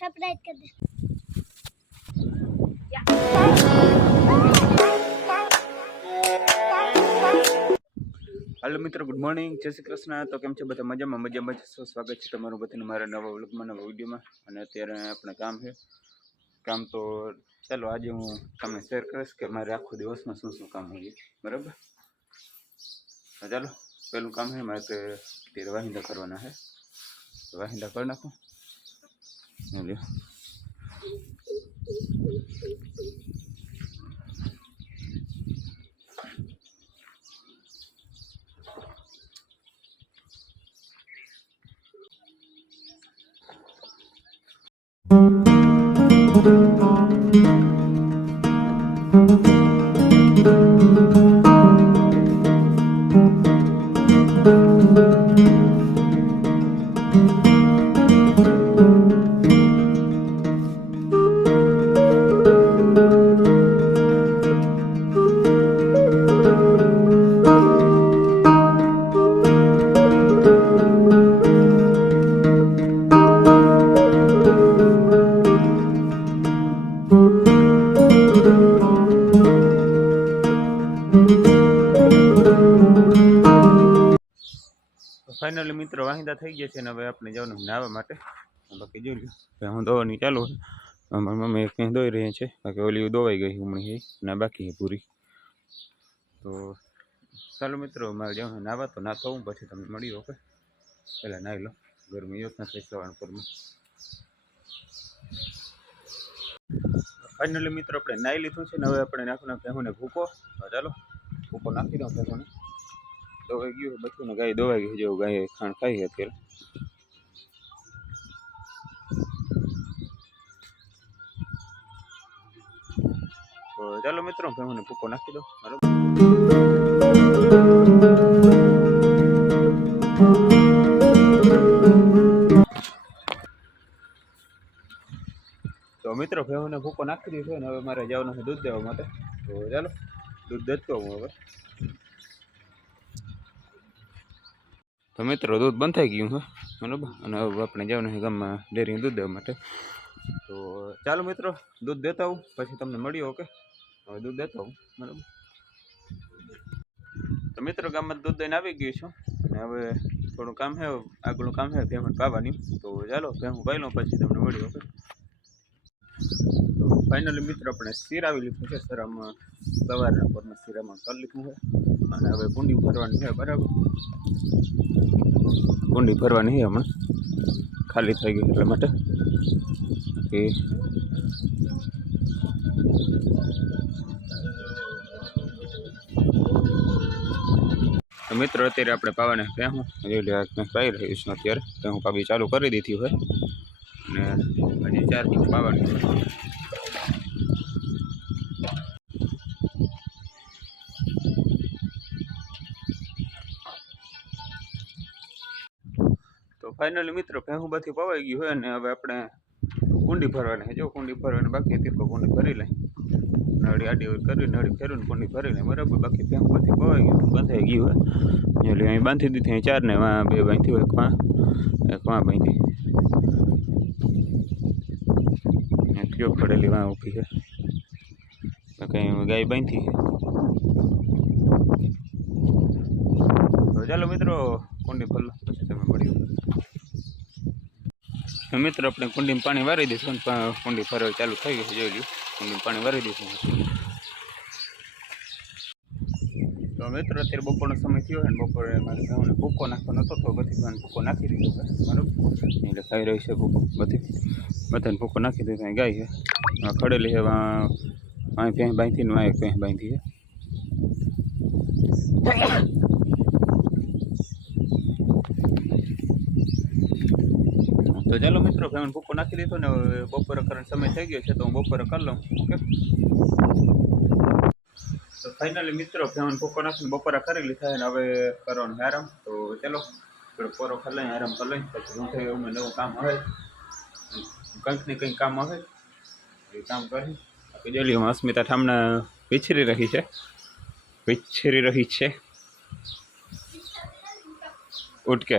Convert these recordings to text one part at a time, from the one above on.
Subscribe कर दे। Hello मित्र, good morning, जय श्री कृष्ण। तो केम छे बधा? मजामां मजामां छो। स्वागत है तमारुं बधानुं मारा नवा व्लॉगमां, नवा विडियोमां। अने अत्यारे आपणे काम है। काम तो चलो आज हूँ तमने शेर करीश के मारे आखो दिवसमां शुं शुं काम होय। बराबर, तो चलो पहेलुं काम है मारे अत्यारे वाहिंदा करवाना है। तो वाहिंदा कर नाखो। फाइनली मित्रों वाहिंदा थई गया है। हवे आपणे जवानुं नाहवा माटे। बाकी जोई लो हूँ दवानी चालू है। अमारी मम्मी कहीं धोई रही है। बाकी ओली धोवाई गई हमणी है ना बाकी है पूरी। तो चलो मित्रों मारे जवानुं नाहवा तो ना थऊं पछी तमने मळीए। ओके, पहला नाही लो, गरमी योजना थई सवार परमा। फाइनली मित्रों अपने नाही लीधुं छे ने हवे आपणे नाखवाना भેहूने भूको। चालो भूको नाखी दऊं भेहूने। दवाई गयो बच्चों ने, गाय दवाई गई जो गाय खाण खाई है अत्यारे। तो चलो मित्रों भेहूने भूको नाखी दो। बराबर, तो मित्रों भेहूने भूको नाखी दीधो ने हवे मारे जवानुं छे दूध देवा माटे। तो चलो दूध देतो हूँ हवे। तो मित्रों दूध बंद थई गयुं है। बराबर, अने हवे आपणे जवानुं छे गाममां डेरी दूध देवा माटे। तो चलो मित्रों दूध देता हूँ पछी तमने मळीए। ओके, हवे दूध देता हूँ। बराबर, तो मित्रों गाम में दूध दहीने आवी गयो छुं ने हवे थोड़ुं काम है, आगळुं काम है भेहूं पावानी। तो चालो भेहूं पाई लऊं पछी तमने मळीए। ओके, तो फाइनली मित्रों अपने सीरावी लीधुं छे। सरामां सवारना पोरमां सीरामां कर लीधुं है अने हवे कुंडी भरवानी है। बराबर, कुंडी भरवानी है हमणां खाली थई गई એટલા માટે કે तो मित्रों अत्यारे आपणे पावाने भेहूं रेडी पाई रही छुं। अत्यारे भेहूं पावी चालू करी दीधी है ने हजी 4 भेहूं पावानी है। तो फाइनली मित्रों भेहूं बधी पवाई गई है ने हवे आपणे कुंडी भरवानी है। जो कुंडी भरवानी बाकी थी तो कुंडी भरी लई, नड़ी आडी करी नड़ी फेरवीने कुंडी भरी लई। बराबर, बाकी भेहूं बधी पवाई गई बंधाई गई है। એટલે અહીં બાંધી દીધી, અહીં 4 ને બે બાંધી હોય, એક વાં બાંધી ક્યો પડેલી વાં ઊભી છે કઈ ગાય બાંધી છે। તો ચાલો મિત્રો કુંડી ભર લો પછી તમે મળ્યું। મિત્રો આપણે કુંડીમાં પાણી વારી દઈશું ને કુંડી ભરવા ચાલુ થઈ ગઈ છે। જોઈ લ્યો કુંડીમાં પાણી વારી દઈશું। तो मित्रों अत्यारे बपोरनो समय थयो है। बपोरे मारे भेहूंने भूको नाखવાનો હતો तो बधी भेहूंने भूको नाखी दीधो है। बराबर, એટલે ખાઈ રહી છે ભૂકો બધાને ભૂકો નાખી દીધો। અહીં ગાય છે ખડેલી છે, અહીં ભેંસ બાંધી ને અહીં ભેંસ બાંધી છે। तो चलो मित्रों भेहूंने भूको नाखी दीधो ने बपोरे करવાનો समय થઈ ગયો છે तो હું બપોરે કરી લઉં। ओके, तो फाइनली मित्रों भेहूंने भूको नाखीने बपोरा करी लीधा है। हवे करवानुं है आराम। तो चलो थोड़ो पोरो खाई लई, आराम कर लई, पछी रूठे एवं नवुं काम हवे, कंईक ने कंईक काम हवे ए काम करी। बाकी जोई लो अस्मिता ठामना विछरी रही छे उठके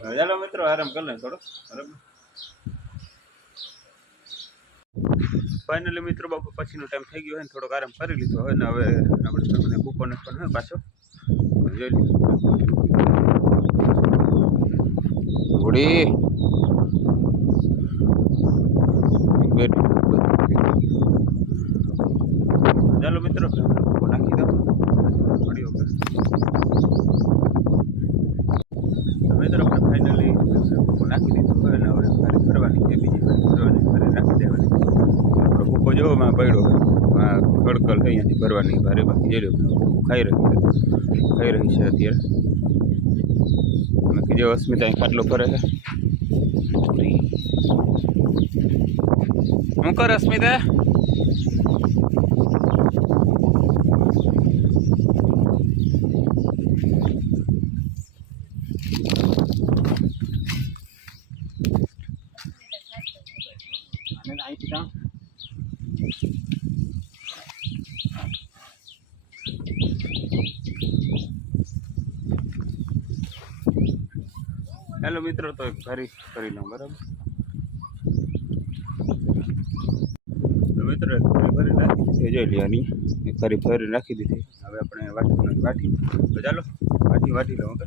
ચાલો મિત્રો આરામ કરી લે થોડો બરાબર. ફાઇનલી મિત્રો બાપુ પછીનો ટાઈમ થઈ ગયો હોય ને થોડોક આરામ કરી લીધો હવે ને હવે આપણે તમને ભૂકો નાખવાનો હોય પાછો જોઈ લીધો ઘોડી ચાલો મિત્રો ભૂકો નાખી દો ઘોડીઓ મિત્રો આપણે ફાઇનલી ભૂકો નાખી દીધો હવે ને હવે ફરી ફરવાની છે બીજી ફરવાની ફરી નાખી દેવાની આપણો ભૂકો જોવો માં પડ્યો હોય કડકલ અહીંયાથી ભરવાની ભારે બાકી જઈ રહ્યો ખાઈ રહી છે અત્યારે બાકી જો અસ્મિતા ખાટલો ફરે છે શું કર અસ્મિતા હેલો મિત્રો તો ફરી કરી લઉં બરાબર તો મિત્રો ફરી નાખી દીધી જોઈ લેવાની ફરી નાખી દીધી હવે આપણે વાટી તો ચાલો વાટી લઉં ઓકે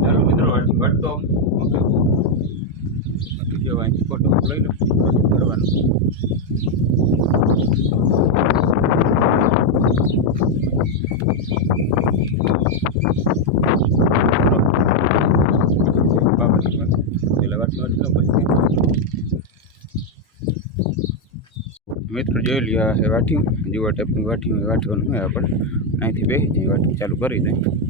ચાલો મિત્રો વાટતો ઓકે જો અહીંથી ફોટો લઈ લો કરવાનું પેલા વાટી લો પછી મિત્રો જોઈ લ્યો એ વાટ્યું જેવા ટાઈપનું વાટવાનું હોય આપણે અહીંથી બેસી જઈએ વાટવું ચાલુ કરી દઈએ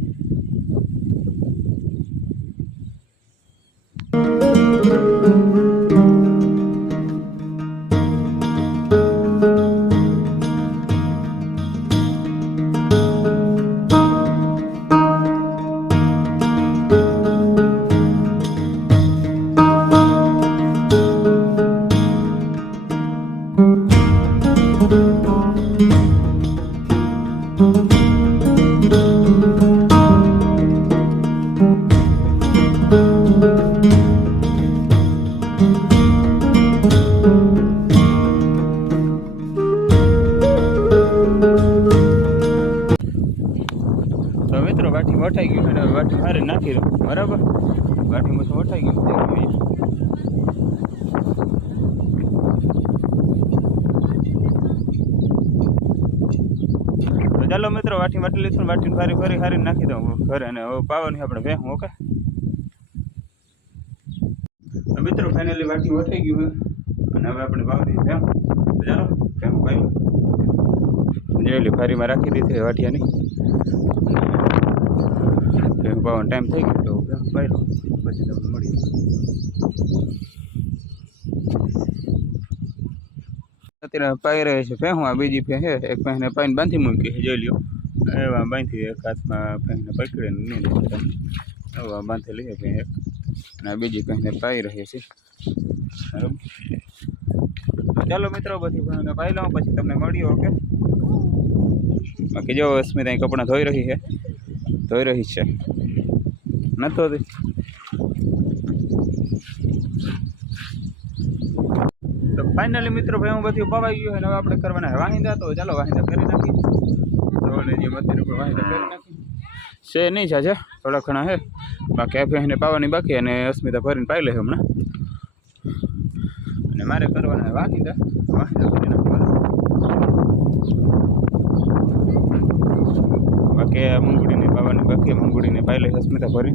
મિત્રો વાટી વટાઈ ગયું અને વાટી હારે નાખી દો બરાબર વાટી મસ્ત વટાઈ ગયું તો ચાલો મિત્રો વાટી લીધું વાટી ફરી હારી નાખી દઉં ઘરે અને હવે પાવાની આપણે ભેહું ઓકે તો મિત્રો ફાઇનલી વાટી વટાઈ ગયું અને હવે આપણે પાવાની ભેહું તો ચાલો ભેહું પાઈ લો જોઈ લે ફારીમાં રાખી દીધી વાટિયાની પાવાનો ટાઈમ થઈ ગયો તો પાઈ લો પછી તમને મળી અત્યારે પાઈ રહે છે ભેહું આ બીજી ભેં છે એક ભેંને પાઈને બાંધી મૂકી છે જોઈ લ્યો એવા બાંધી એક હાથમાં ભેંને પકડીને નહીં એવા બાંધેલી છે ભેં એક અને બીજી ભેંને પાઈ રહી છે બરાબર ચાલો મિત્રો બધી ભેંને પાઈ લઉં પછી તમને મળ્યો ઓકે બાકી જો અસ્મિતા અહીં કપડાં ધોઈ રહી છે નતો તો ફાઇનલી મિત્રો ભાઈ હું બધું પવાઈ ગયું હવે આપણે કરવાના વાહિંદા તો ચાલો વાહિંદા કરી નાખી ધોવાને જે મતીને પણ વાહિંદા કરી નાખી છે નહીં છે થોડા ઘણા છે બાકી આ ભેંસને પાવાની બાકી અને અસ્મિતા ભરીને પાઈ લે હમણાં અને મારે કરવાના વાહિંદા કરી નાખવાના બાકી મૂંગળીને પાવાની બાકી મૂંગળીને પાઈ લે અસ્મિતા ભરી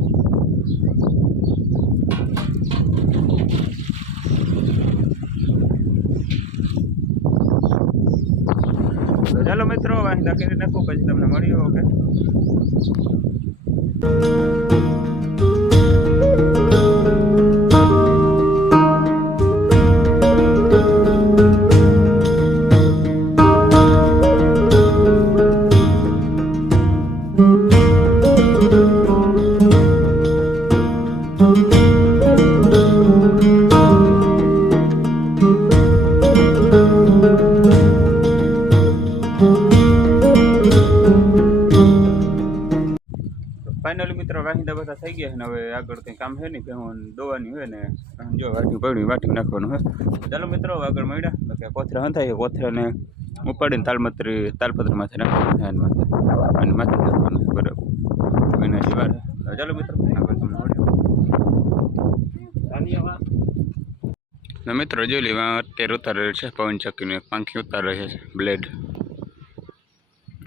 ચાલો મિત્રો વાહિંદા કરી નાખો પછી તમને મળ્યો. ઓકે. ફાઇનલી મિત્રો વાહિંદા બધા થઈ ગયા છે ને હવે આગળ કંઈ કામ છે નહીં ભેહું દોવાની હોય ને જો વાટી નાખવાનું હોય. ચાલો મિત્રો આગળ મળ્યા કે કોથરા હંધાય કોથરાને ઉપાડીને તાલપત્રમાંથી નાખવાનું માથે અને માથે નાખવાનું બરાબર એના જીવાડે. ચાલો મિત્રો આગળ તમને મળ્યો ને મિત્રો જોઈ લેવા અત્યારે ઉતારે છે પવન ચક્કીનું એક પાંખી ઉતારે છે બ્લેડ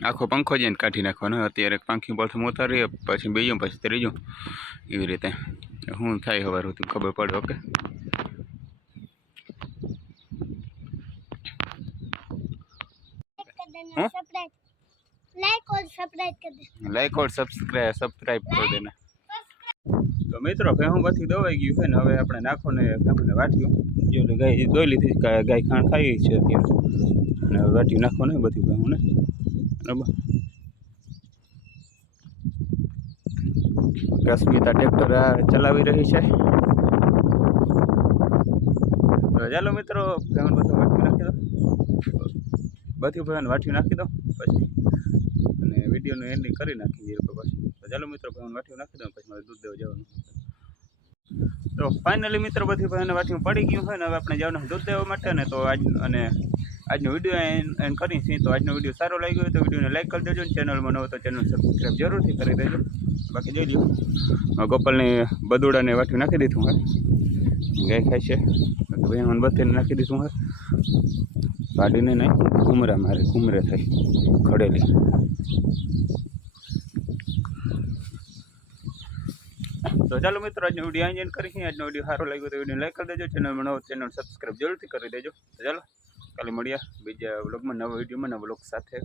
આખો પંખો જઈને કાઢી નાખવાનો. અત્યારે પાંખી પ્રથમ ઉતારીએ પછી બીજું પછી ત્રીજું એવી રીતે શું થાય ખબર હતી ખબર પડે. ઓકે. लाइक और सब्सक्राइब कर देना. तो मित्रों भેહું બધી દવાઈ ગયું છે ને હવે આપણે નાખો ને ભેહુંને વાટ્યું જો ગાય દોઈ લીધી ગાય ખાણ ખાઈ છે અત્યારે અને વાટ્યું નાખો ને બધી ભેહુંને બરાબર. કસ્મિતા ટ્રેક્ટર ચલાવી રહી છે. તો ચાલો મિત્રો ભેહું બધું વાટ્યું નાખી દો બધી ભેહુંને વાટ્યું નાખી દો પછી અને વિડીયોનું એન્ડિંગ કરી નાખી દઈએ પછી. તો ચાલો મિત્રો ભેહુંને વાટ્યું નાખી દો પછી મારે દૂધ દેવા જવાનું. તો ફાઇનલી મિત્રો બધી ભેહુંને વાટ્યું પડી ગયું હોય ને હવે આપણે જવાનું દૂધ દેવા માટે ને તો આજનો વિડીયો એન્ડ કરી છીએ. તો આજનો વિડીયો સારો લાગ્યો હોય તો વિડીયોને લાઈક કરી દેજો ને ચેનલમાં ન હોય તો ચેનલ સબસ્ક્રાઈબ જરૂરથી કરી દેજો. બાકી જોઈ લો ગોપાલને બદુડાને વાટ્યું નાખી દીધું હોય ગાય ખાય છે બાકી ભેહુંને બધીને નાખી દીધું હોય પાડીને નાખી ઘૂમરા મારે ઘૂમરે થઈ ખડેલી. તો ચાલો મિત્રો આજનો વિડીયો એન્ડ કરી આજનો વિડીયો સારો લાગ્યો તો વિડીયો લાઈક કરી દેજો ચેનલમાં નવો ચેનલ સબસ્ક્રાઈબ જરૂરથી કરી દેજો. તો ચાલો કાલે મળ્યા બીજા વ્લોગમાં નવા વિડીયોમાં નવા વ્લોગ સાથે.